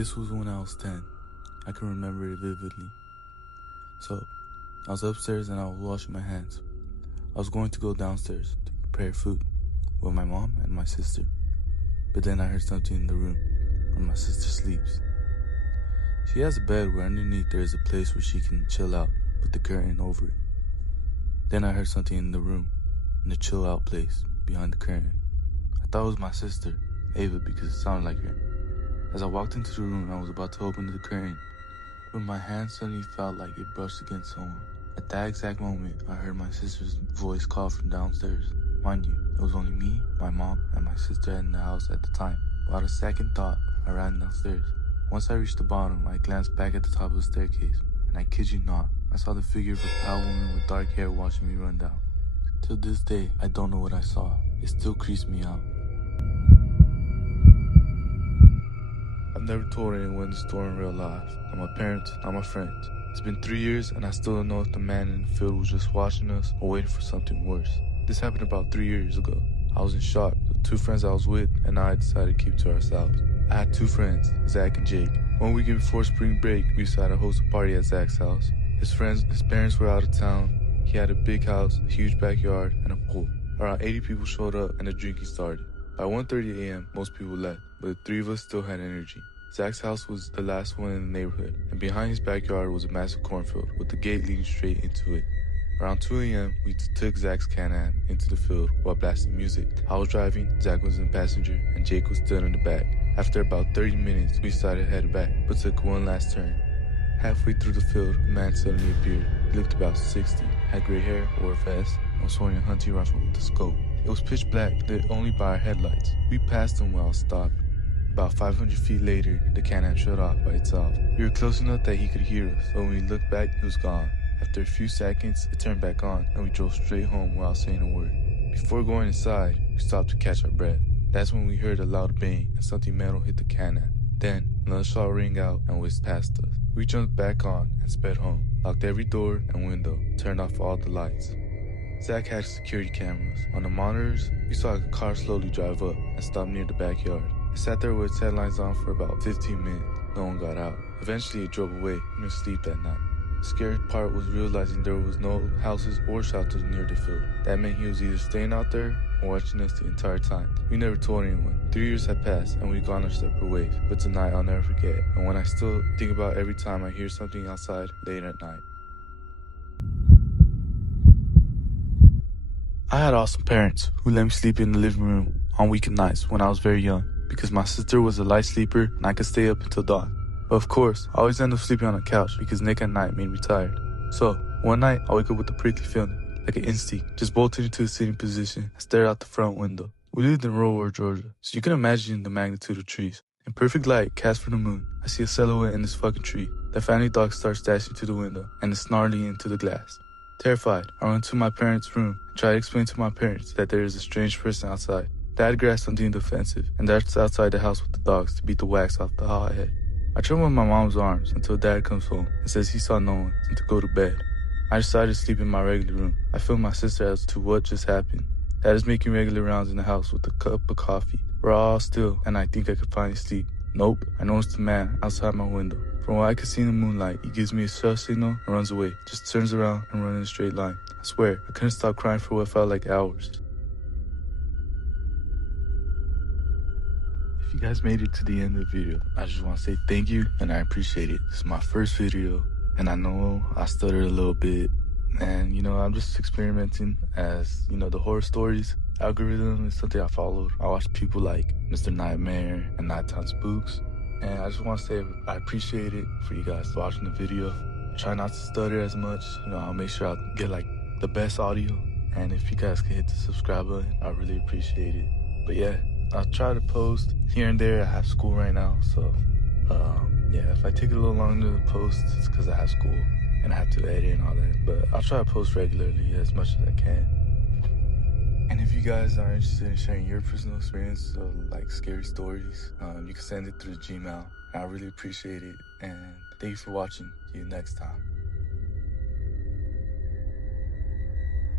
This was when I was 10. I can remember it vividly. So, I was upstairs and I was washing my hands. I was going to go downstairs to prepare food with my mom and my sister. But then I heard something in the room where my sister sleeps. She has a bed where underneath there is a place where she can chill out with the curtain over it. Then I heard something in the room, in the chill out place behind the curtain. I thought it was my sister, Ava, because it sounded like her. As I walked into the room, I was about to open the curtain, but my hand suddenly felt like it brushed against someone. At that exact moment, I heard my sister's voice call from downstairs. Mind you, it was only me, my mom, and my sister in the house at the time. Without a second thought, I ran downstairs. Once I reached the bottom, I glanced back at the top of the staircase, and I kid you not, I saw the figure of a pale woman with dark hair watching me run down. Till this day, I don't know what I saw. It still creeps me out. I've never told anyone the story in real life. Not my parents, not my friends. It's been 3 years and I still don't know if the man in the field was just watching us or waiting for something worse. This happened about 3 years ago. I was in shock. The 2 friends I was with and I decided to keep to ourselves. I had 2 friends, Zach and Jake. One weekend before spring break, we decided to host a party at Zach's house. His parents were out of town. He had a big house, a huge backyard, and a pool. Around 80 people showed up and the drinking started. By 1:30 a.m., most people left, but the 3 of us still had energy. Zach's house was the last one in the neighborhood, and behind his backyard was a massive cornfield with the gate leading straight into it. Around 2 a.m., we took Zach's Can-Am into the field while blasting music. I was driving, Zach was in the passenger, and Jake was still in the back. After about 30 minutes, we decided to head back, but took one last turn. Halfway through the field, a man suddenly appeared. He looked about 60, had gray hair, wore a vest, and was holding a hunting rifle with a scope. It was pitch black, lit only by our headlights. We passed him while stopped. About 500 feet later, the Can-Am shut off by itself. We were close enough that he could hear us, but when we looked back, he was gone. After a few seconds, it turned back on, and we drove straight home without saying a word. Before going inside, we stopped to catch our breath. That's when we heard a loud bang, and something metal hit the Can-Am. Then, another shot rang out and whizzed past us. We jumped back on and sped home, locked every door and window, turned off all the lights. Zach had security cameras. On the monitors, we saw a car slowly drive up and stop near the backyard. It sat there with its headlights on for about 15 minutes. No one got out. Eventually, it drove away and we slept that night. The scary part was realizing there was no houses or shelters near the field. That meant he was either staying out there or watching us the entire time. We never told anyone. 3 years had passed and we'd gone our separate ways. But tonight I'll never forget, and one I still think about every time I hear something outside late at night. I had awesome parents who let me sleep in the living room on weekend nights when I was very young, because my sister was a light sleeper and I could stay up until dawn. But of course, I always end up sleeping on the couch because Nick at night made me tired. So, one night, I wake up with a prickly feeling, like an instinct, just bolted into a sitting position and stared out the front window. We lived in Aurora, Georgia, so you can imagine the magnitude of trees. In perfect light, cast from the moon, I see a silhouette in this fucking tree. The family dog starts dashing to the window and is snarling into the glass. Terrified, I run to my parents' room and try to explain to my parents that there is a strange person outside. Dad grabbed something defensive and darts outside the house with the dogs to beat the wax off the hot head. I tremble in my mom's arms until Dad comes home and says he saw no one and to go to bed. I decided to sleep in my regular room. I feel my sister as to what just happened. Dad is making regular rounds in the house with a cup of coffee. We're all still and I think I could finally sleep. Nope, I noticed a man outside my window. From what I could see in the moonlight, he gives me a shell signal and runs away. Just turns around and runs in a straight line. I swear, I couldn't stop crying for what felt like hours. If you guys made it to the end of the video, I just want to say thank you and I appreciate it. This is my first video and I know I stuttered a little bit and I'm just experimenting as the horror stories algorithm is something I followed. I watch people like Mr. Nightmare and Nighttime Spooks, and I just want to say I appreciate it for you guys watching the video. Try not to stutter as much. I'll make sure I get like the best audio, and if you guys can hit the subscribe button, I really appreciate it. But yeah, I'll try to post here and there. I have school right now, so yeah, if I take it a little longer to post, it's because I have school and I have to edit and all that. But I'll try to post regularly as much as I can. And if you guys are interested in sharing your personal experience of like scary stories, you can send it through Gmail. I really appreciate it, and thank you for watching. See you next time.